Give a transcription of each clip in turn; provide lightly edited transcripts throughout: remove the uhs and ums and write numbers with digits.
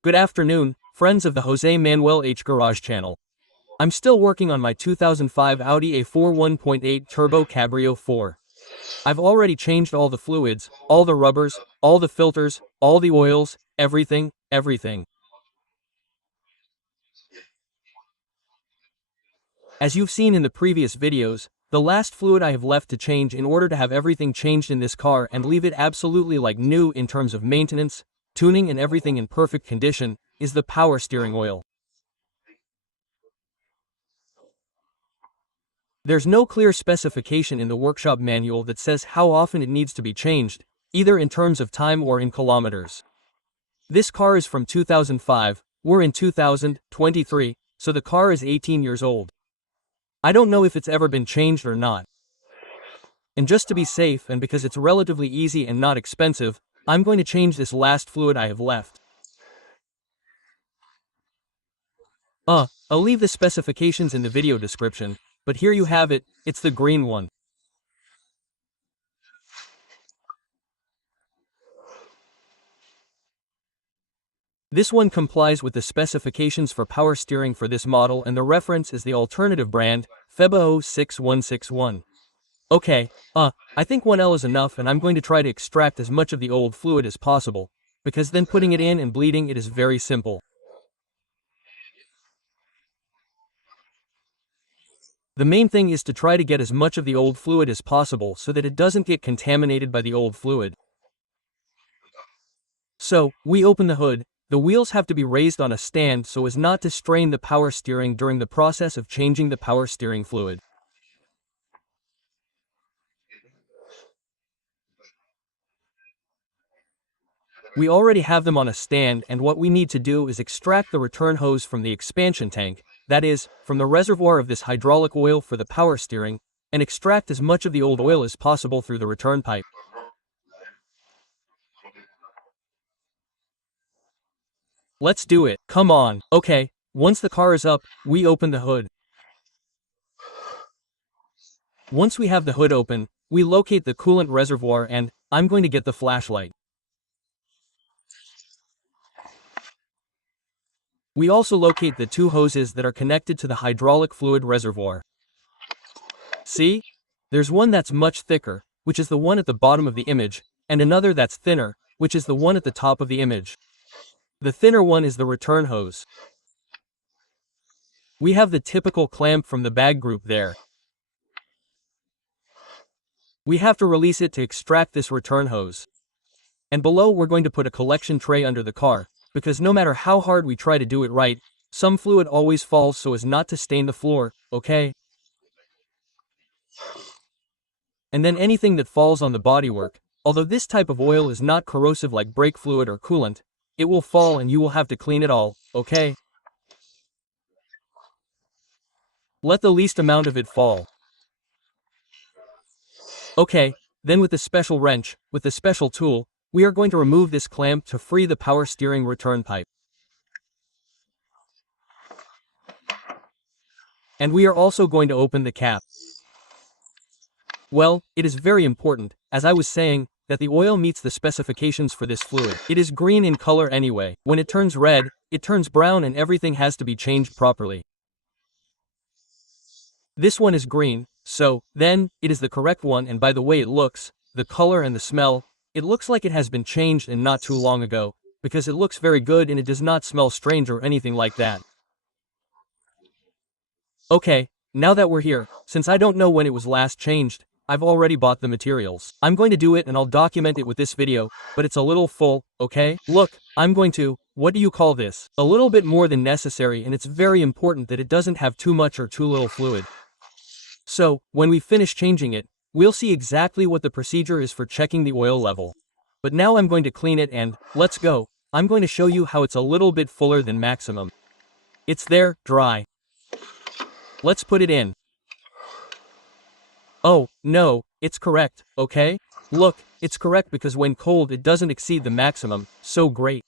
Good afternoon, friends of the Jose Manuel H Garage channel. I'm still working on my 2005 Audi A4 1.8 Turbo Cabrio 4. I've already changed all the fluids, all the rubbers, all the filters, all the oils, everything. As you've seen in the previous videos, the last fluid I have left to change in order to have everything changed in this car and leave it absolutely like new in terms of maintenance, tuning and everything in perfect condition, is the power steering oil. There's no clear specification in the workshop manual that says how often it needs to be changed, either in terms of time or in kilometers. This car is from 2005, we're in 2023, so the car is 18 years old. I don't know if it's ever been changed or not. And just to be safe and because it's relatively easy and not expensive, I'm going to change this last fluid I have left. I'll leave the specifications in the video description, but here you have it, it's the green one. This one complies with the specifications for power steering for this model and the reference is the alternative brand, FEBA 06161. Okay, I think 1L is enough and I'm going to try to extract as much of the old fluid as possible, because then putting it in and bleeding it is very simple. The main thing is to try to get as much of the old fluid as possible so that it doesn't get contaminated by the old fluid. So, we open the hood. The wheels have to be raised on a stand so as not to strain the power steering during the process of changing the power steering fluid. We already have them on a stand and what we need to do is extract the return hose from the expansion tank, that is, from the reservoir of this hydraulic oil for the power steering, and extract as much of the old oil as possible through the return pipe. Let's do it, come on. Okay, once the car is up, we open the hood. Once we have the hood open, we locate the coolant reservoir and, I'm going to get the flashlight. We also locate the two hoses that are connected to the hydraulic fluid reservoir. See? There's one that's much thicker, which is the one at the bottom of the image, and another that's thinner, which is the one at the top of the image. The thinner one is the return hose. We have the typical clamp from the bag group there. We have to release it to extract this return hose. And below we're going to put a collection tray under the car, because no matter how hard we try to do it right, some fluid always falls so as not to stain the floor, okay? And then anything that falls on the bodywork, although this type of oil is not corrosive like brake fluid or coolant, it will fall and you will have to clean it all, okay? Let the least amount of it fall. Okay, then with the special wrench, with the special tool, we are going to remove this clamp to free the power steering return pipe. And we are also going to open the cap. Well, it is very important, as I was saying, that the oil meets the specifications for this fluid. It is green in color anyway. When it turns red, it turns brown and everything has to be changed properly. This one is green, so, then, it is the correct one and by the way it looks, the color and the smell, it looks like it has been changed and not too long ago, because it looks very good and it does not smell strange or anything like that. Okay, now that we're here, since I don't know when it was last changed, I've already bought the materials. I'm going to do it and I'll document it with this video, but it's a little full, okay? Look, I'm going to, what do you call this? A little bit more than necessary and it's very important that it doesn't have too much or too little fluid. So, when we finish changing it, we'll see exactly what the procedure is for checking the oil level. But now I'm going to clean it and, let's go. I'm going to show you how it's a little bit fuller than maximum. It's there, dry. Let's put it in. Oh, no, it's correct, okay? Look, it's correct because when cold it doesn't exceed the maximum, so great.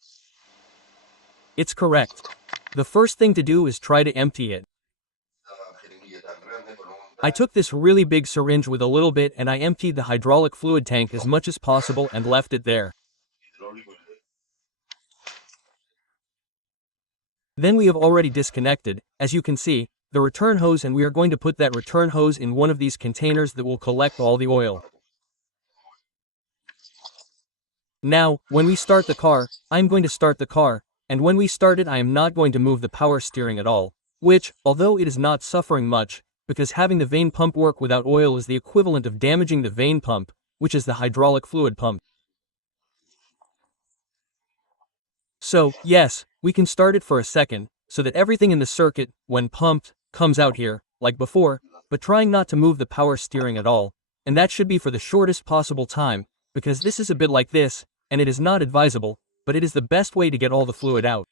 It's correct. The first thing to do is try to empty it. I took this really big syringe with a little bit and I emptied the hydraulic fluid tank as much as possible and left it there. Then we have already disconnected, as you can see, the return hose, and we are going to put that return hose in one of these containers that will collect all the oil. Now, when we start the car, I'm going to start the car, and when we start it I am not going to move the power steering at all, which, although it is not suffering much, because having the vane pump work without oil is the equivalent of damaging the vane pump, which is the hydraulic fluid pump. So, yes, we can start it for a second, so that everything in the circuit, when pumped, comes out here, like before, but trying not to move the power steering at all, and that should be for the shortest possible time, because this is a bit like this, and it is not advisable, but it is the best way to get all the fluid out.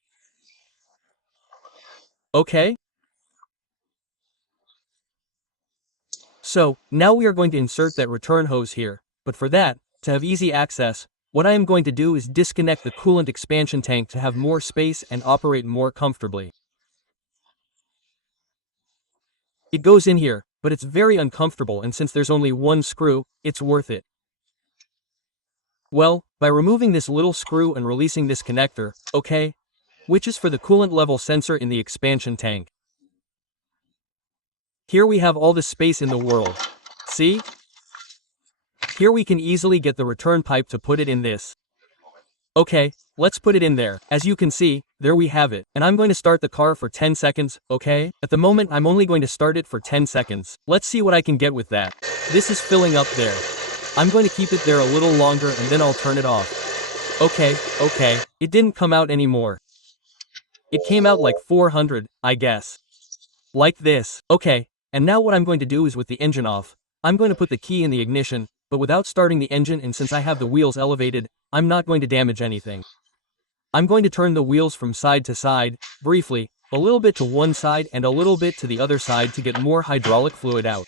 Okay? So, now we are going to insert that return hose here, but for that, to have easy access, what I am going to do is disconnect the coolant expansion tank to have more space and operate more comfortably. It goes in here, but it's very uncomfortable, and since there's only one screw, it's worth it. Well, by removing this little screw and releasing this connector, okay, which is for the coolant level sensor in the expansion tank. Here we have all the space in the world. See? Here we can easily get the return pipe to put it in this. Okay, let's put it in there. As you can see, there we have it. And I'm going to start the car for 10 seconds, okay? At the moment I'm only going to start it for 10 seconds. Let's see what I can get with that. This is filling up there. I'm going to keep it there a little longer and then I'll turn it off. Okay, it didn't come out anymore. It came out like 400, I guess. Like this. Okay, and now what I'm going to do is with the engine off, I'm going to put the key in the ignition, but without starting the engine, and since I have the wheels elevated, I'm not going to damage anything. I'm going to turn the wheels from side to side, briefly, a little bit to one side and a little bit to the other side to get more hydraulic fluid out.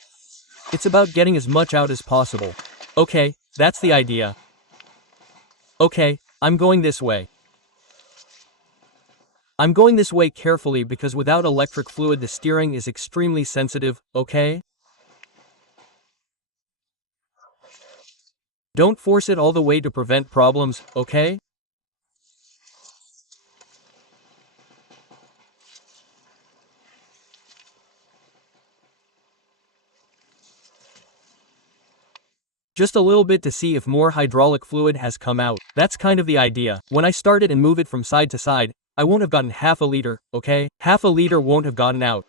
It's about getting as much out as possible. Okay, that's the idea. Okay, I'm going this way. I'm going this way carefully because without electric fluid the steering is extremely sensitive, okay? Don't force it all the way to prevent problems, okay? Just a little bit to see if more hydraulic fluid has come out. That's kind of the idea. When I start it and move it from side to side, I won't have gotten half a liter, okay? Half a liter won't have gotten out.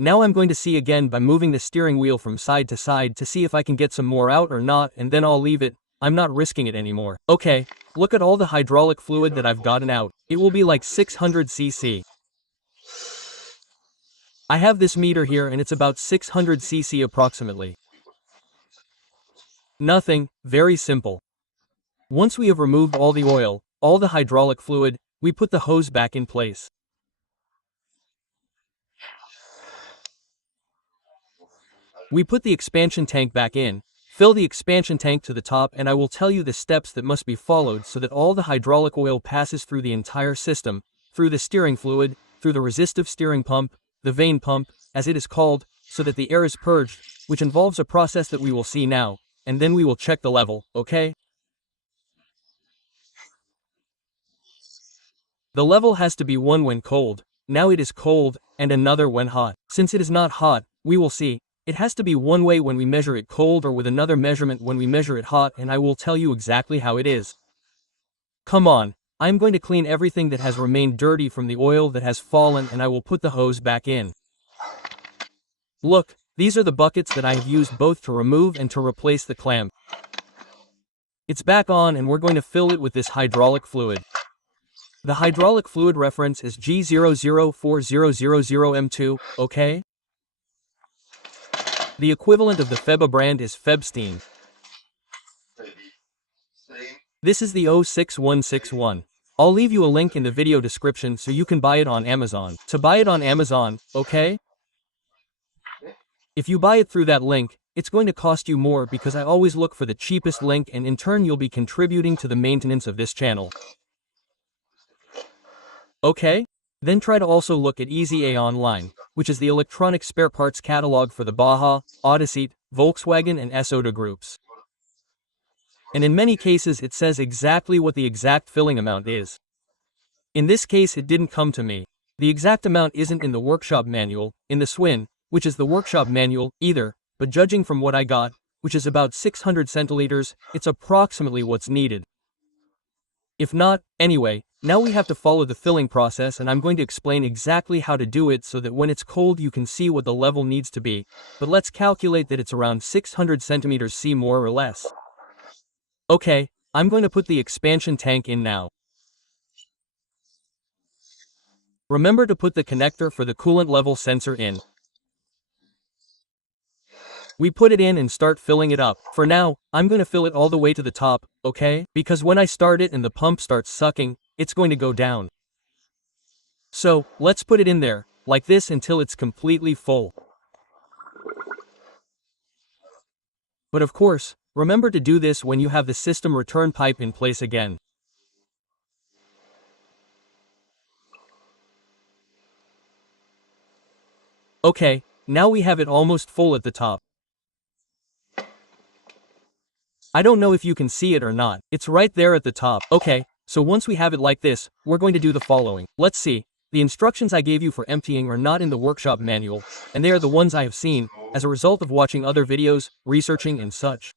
Now I'm going to see again by moving the steering wheel from side to side to see if I can get some more out or not, and then I'll leave it. I'm not risking it anymore. Okay, look at all the hydraulic fluid that I've gotten out. It will be like 600 cc. I have this meter here and it's about 600 cc approximately. Nothing, very simple. Once we have removed all the oil, all the hydraulic fluid, we put the hose back in place. We put the expansion tank back in, fill the expansion tank to the top, and I will tell you the steps that must be followed so that all the hydraulic oil passes through the entire system, through the steering fluid, through the resistive steering pump, the vane pump, as it is called, so that the air is purged, which involves a process that we will see now, and then we will check the level, okay? The level has to be one when cold, now it is cold, and another when hot. Since it is not hot, we will see. It has to be one way when we measure it cold or with another measurement when we measure it hot, and I will tell you exactly how it is. Come on, I am going to clean everything that has remained dirty from the oil that has fallen, and I will put the hose back in. Look, these are the buckets that I have used both to remove and to replace the clamp. It's back on and we're going to fill it with this hydraulic fluid. The hydraulic fluid reference is G004000M2, okay? The equivalent of the FEBA brand is Febstein. This is the 06161. I'll leave you a link in the video description so you can buy it on Amazon. To buy it on Amazon, okay? If you buy it through that link, it's going to cost you more because I always look for the cheapest link, and in turn you'll be contributing to the maintenance of this channel. Okay? Then try to also look at Easy A online, which is the electronic spare parts catalog for the Baja, Odyssey, Volkswagen and Skoda groups. And in many cases it says exactly what the exact filling amount is. In this case it didn't come to me. The exact amount isn't in the workshop manual, in the SWIN, which is the workshop manual, either, but judging from what I got, which is about 600 centiliters, it's approximately what's needed. If not, anyway, now we have to follow the filling process, and I'm going to explain exactly how to do it so that when it's cold you can see what the level needs to be, but let's calculate that it's around 600 centimeters C more or less. Okay, I'm going to put the expansion tank in now. Remember to put the connector for the coolant level sensor in. We put it in and start filling it up. For now, I'm going to fill it all the way to the top, okay? Because when I start it and the pump starts sucking, it's going to go down. So, let's put it in there, like this until it's completely full. But of course, remember to do this when you have the system return pipe in place again. Okay, now we have it almost full at the top. I don't know if you can see it or not, it's right there at the top. Okay, so once we have it like this, we're going to do the following. Let's see. The instructions I gave you for emptying are not in the workshop manual, and they are the ones I have seen, as a result of watching other videos, researching and such.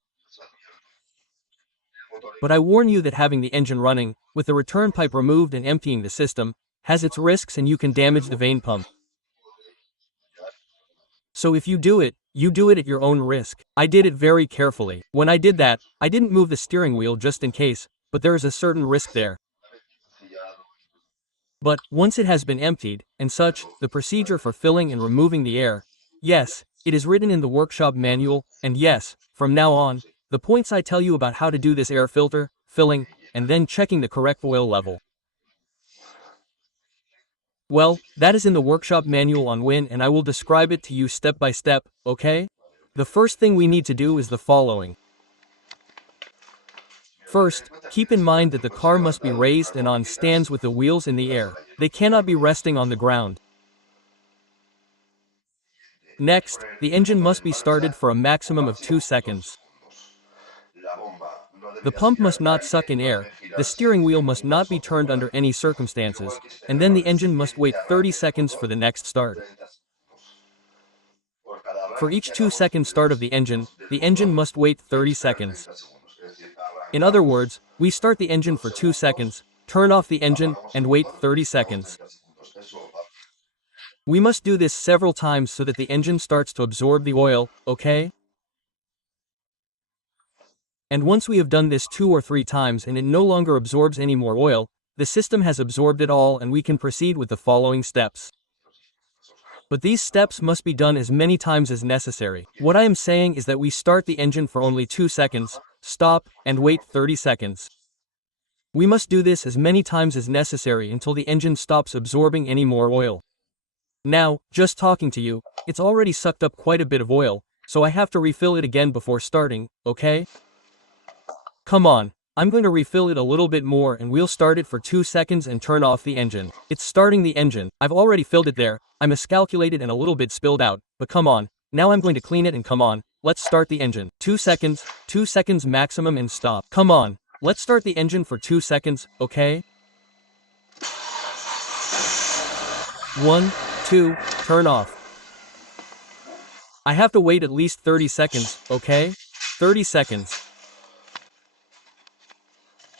But I warn you that having the engine running, with the return pipe removed and emptying the system, has its risks and you can damage the vane pump. So if you do it at your own risk. I did it very carefully. When I did that, I didn't move the steering wheel just in case, but there is a certain risk there. But, once it has been emptied, and such, the procedure for filling and removing the air, yes, it is written in the workshop manual, and yes, from now on, the points I tell you about how to do this air filter, filling, and then checking the correct oil level. Well, that is in the workshop manual on WIN, and I will describe it to you step by step, okay? The first thing we need to do is the following. First, keep in mind that the car must be raised and on stands with the wheels in the air. They cannot be resting on the ground. Next, the engine must be started for a maximum of 2 seconds. The pump must not suck in air, the steering wheel must not be turned under any circumstances, and then the engine must wait 30 seconds for the next start. For each 2-second start of the engine must wait 30 seconds. In other words, we start the engine for 2 seconds, turn off the engine, and wait 30 seconds. We must do this several times so that the engine starts to absorb the oil, okay? And once we have done this 2 or 3 times and it no longer absorbs any more oil, the system has absorbed it all and we can proceed with the following steps. But these steps must be done as many times as necessary. What I am saying is that we start the engine for only 2 seconds, stop, and wait 30 seconds. We must do this as many times as necessary until the engine stops absorbing any more oil. Now, just talking to you, it's already sucked up quite a bit of oil, so I have to refill it again before starting, okay? Come on, I'm going to refill it a little bit more and we'll start it for 2 seconds and turn off the engine. It's starting the engine. I've already filled it there. I miscalculated and a little bit spilled out, but come on. Now I'm going to clean it and come on. Let's start the engine. 2 seconds maximum and stop. Come on. Let's start the engine for 2 seconds, okay? 1, 2, turn off. I have to wait at least 30 seconds, okay? 30 seconds.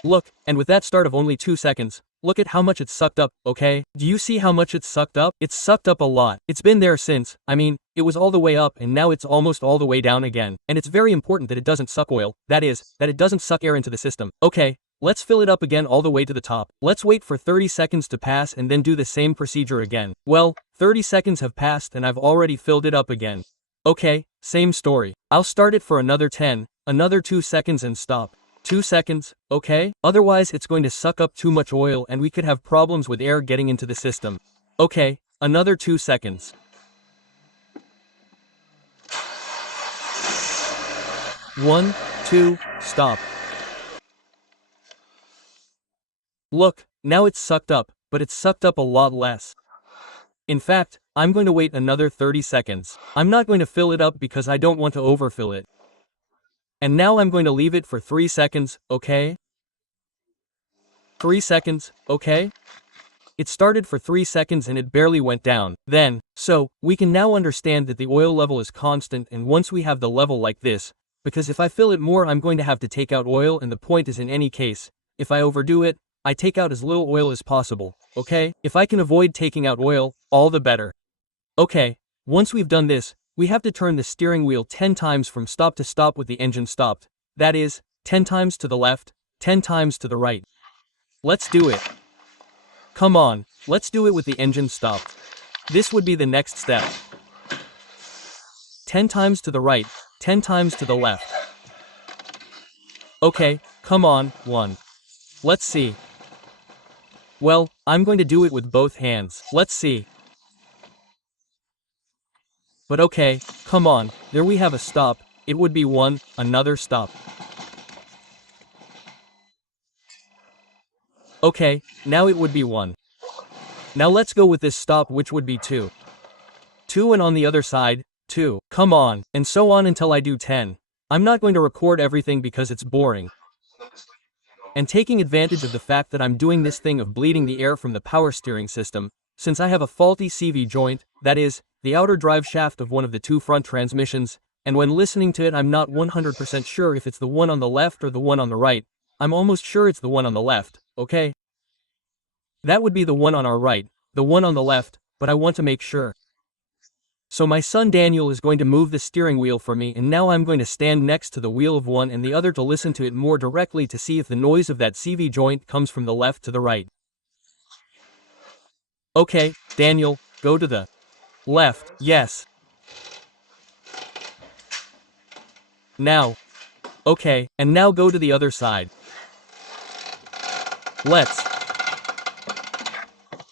Look, and with that start of only 2 seconds, look at how much it's sucked up, okay? Do you see how much it's sucked up? It's sucked up a lot. It's been there since, it was all the way up and now it's almost all the way down again. And it's very important that it doesn't suck oil, that is, that it doesn't suck air into the system. Okay, let's fill it up again all the way to the top. Let's wait for 30 seconds to pass and then do the same procedure again. Well, 30 seconds have passed and I've already filled it up again. Okay, same story. I'll start it for another 10, another 2 seconds and stop. 2 seconds, okay? Otherwise it's going to suck up too much oil and we could have problems with air getting into the system. Okay, another 2 seconds. 1, 2, stop. Look, now it's sucked up, but it's sucked up a lot less. In fact, I'm going to wait another 30 seconds. I'm not going to fill it up because I don't want to overfill it. And now I'm going to leave it for 3 seconds, okay? 3 seconds, okay? It started for 3 seconds and it barely went down. Then, so, we can now understand that the oil level is constant, and once we have the level like this, because if I fill it more I'm going to have to take out oil, and the point is in any case, if I overdo it, I take out as little oil as possible, okay? If I can avoid taking out oil, all the better. Okay, once we've done this, we have to turn the steering wheel 10 times from stop to stop with the engine stopped. That is, 10 times to the left, 10 times to the right. Let's do it. Come on, let's do it with the engine stopped. This would be the next step. 10 times to the right, 10 times to the left. Okay, come on, 1. Let's see. Well, I'm going to do it with both hands. Let's see. But okay, come on, there we have a stop. It would be 1, another stop. Okay, now it would be 1. Now let's go with this stop, which would be 2. 2, and on the other side, 2. Come on, and so on until I do 10. I'm not going to record everything because it's boring. And taking advantage of the fact that I'm doing this thing of bleeding the air from the power steering system, since I have a faulty CV joint, that is, the outer drive shaft of one of the 2 front transmissions, and when listening to it I'm not 100% sure if it's the one on the left or the one on the right. I'm almost sure it's the one on the left, okay? That would be the one on our right, the one on the left, but I want to make sure. So my son Daniel is going to move the steering wheel for me, and now I'm going to stand next to the wheel of one and the other to listen to it more directly to see if the noise of that CV joint comes from the left to the right. Okay, Daniel, go to the left, yes. Now. Okay, and now go to the other side. Let's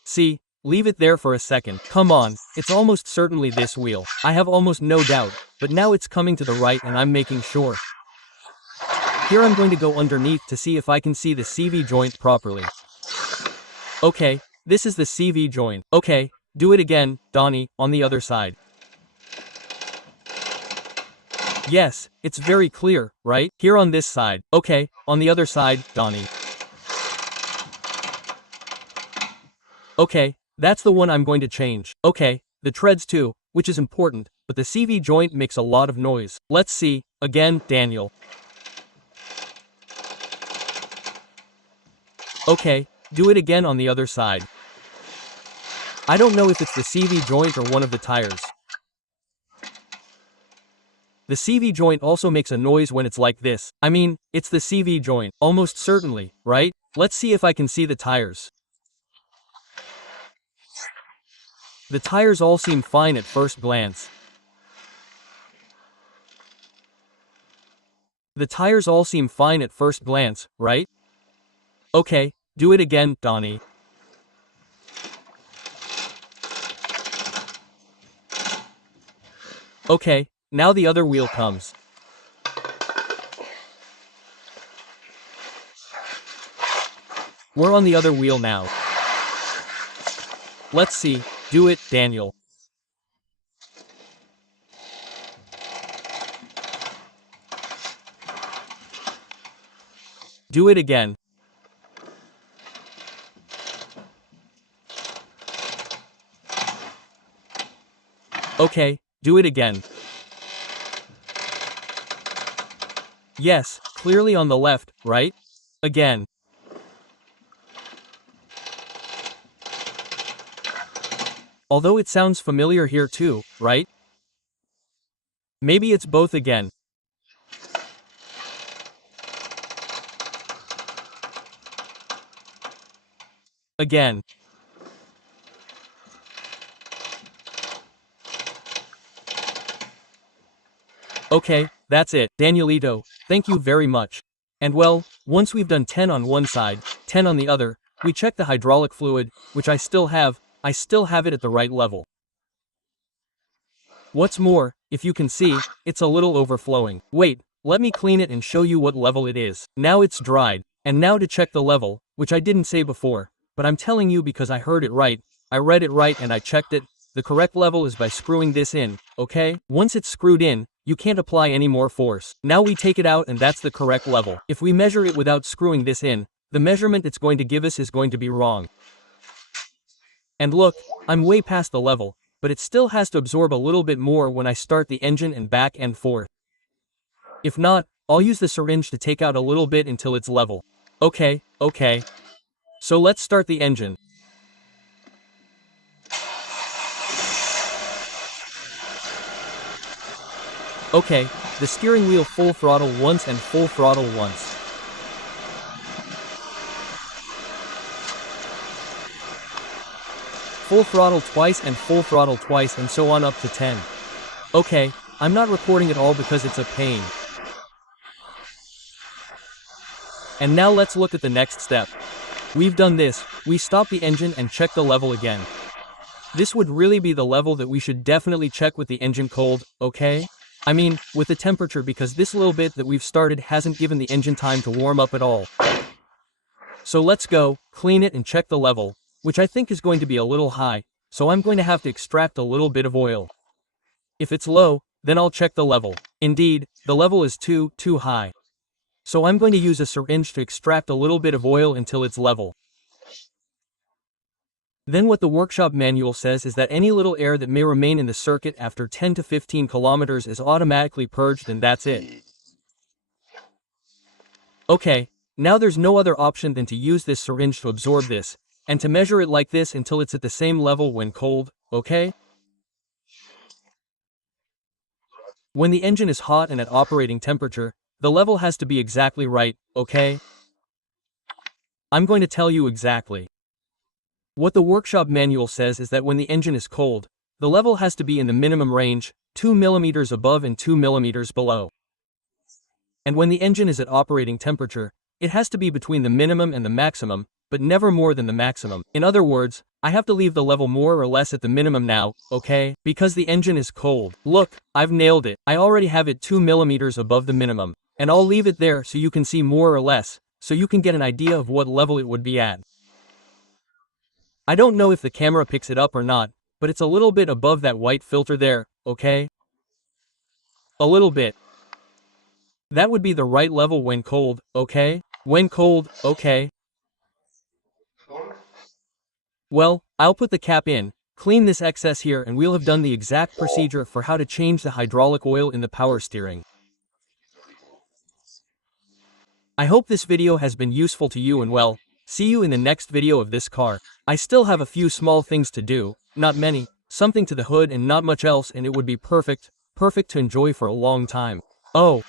see. Leave it there for a second. Come on, it's almost certainly this wheel. I have almost no doubt, but now it's coming to the right and I'm making sure. Here I'm going to go underneath to see if I can see the CV joint properly. Okay, this is the CV joint. Okay, do it again, Donnie, on the other side. Yes, it's very clear, right? Here on this side. Okay, on the other side, Donnie. Okay. That's the one I'm going to change. Okay, the treads too, which is important, but the CV joint makes a lot of noise. Let's see, again, Daniel. Okay, do it again on the other side. I don't know if it's the CV joint or one of the tires. The CV joint also makes a noise when it's like this. I mean, it's the CV joint, almost certainly, right? Let's see if I can see the tires. The tires all seem fine at first glance. The tires all seem fine at first glance, right? Okay, do it again, Donnie. Okay, now the other wheel comes. We're on the other wheel now. Let's see, do it, Daniel. Do it again. Okay, do it again. Yes, clearly on the left, right? Again. Although it sounds familiar here too, right? Maybe it's both again. Again. Okay, that's it, Danielito, thank you very much. And well, once we've done 10 on one side, 10 on the other, we check the hydraulic fluid, which I still have it at the right level. What's more, if you can see, it's a little overflowing. Wait, let me clean it and show you what level it is. Now it's dried. And now to check the level, which I didn't say before, but I'm telling you because I heard it right, I read it right and I checked it. The correct level is by screwing this in, okay? Once it's screwed in, you can't apply any more force. Now we take it out and that's the correct level. If we measure it without screwing this in, the measurement it's going to give us is going to be wrong. And look, I'm way past the level, but it still has to absorb a little bit more when I start the engine and back and forth. If not, I'll use the syringe to take out a little bit until it's level. Okay. So let's start the engine. Okay, the steering wheel full throttle once and full throttle once. Full throttle twice and full throttle twice and so on up to 10. Okay, I'm not recording it all because it's a pain. And now let's look at the next step. We've done this, we stop the engine and check the level again. This would really be the level that we should definitely check with the engine cold, okay? I mean, with the temperature, because this little bit that we've started hasn't given the engine time to warm up at all. So let's go, clean it and check the level, which I think is going to be a little high, so I'm going to have to extract a little bit of oil. If it's low, then I'll check the level. Indeed, the level is too high. So I'm going to use a syringe to extract a little bit of oil until it's level. Then what the workshop manual says is that any little air that may remain in the circuit after 10 to 15 kilometers is automatically purged, and that's it. Okay, now there's no other option than to use this syringe to absorb this, and to measure it like this until it's at the same level when cold, okay? When the engine is hot and at operating temperature, the level has to be exactly right, okay? I'm going to tell you exactly. What the workshop manual says is that when the engine is cold, the level has to be in the minimum range, 2 mm above and 2 mm below. And when the engine is at operating temperature, it has to be between the minimum and the maximum, but never more than the maximum. In other words, I have to leave the level more or less at the minimum now, okay? Because the engine is cold. Look, I've nailed it. I already have it 2 mm above the minimum. And I'll leave it there so you can see more or less, so you can get an idea of what level it would be at. I don't know if the camera picks it up or not, but it's a little bit above that white filter there, okay? A little bit. That would be the right level when cold, okay? When cold, okay? Well, I'll put the cap in, clean this excess here, and we'll have done the exact procedure for how to change the hydraulic oil in the power steering. I hope this video has been useful to you, and well, see you in the next video of this car. I still have a few small things to do, not many, something to the hood and not much else, and it would be perfect to enjoy for a long time. Oh,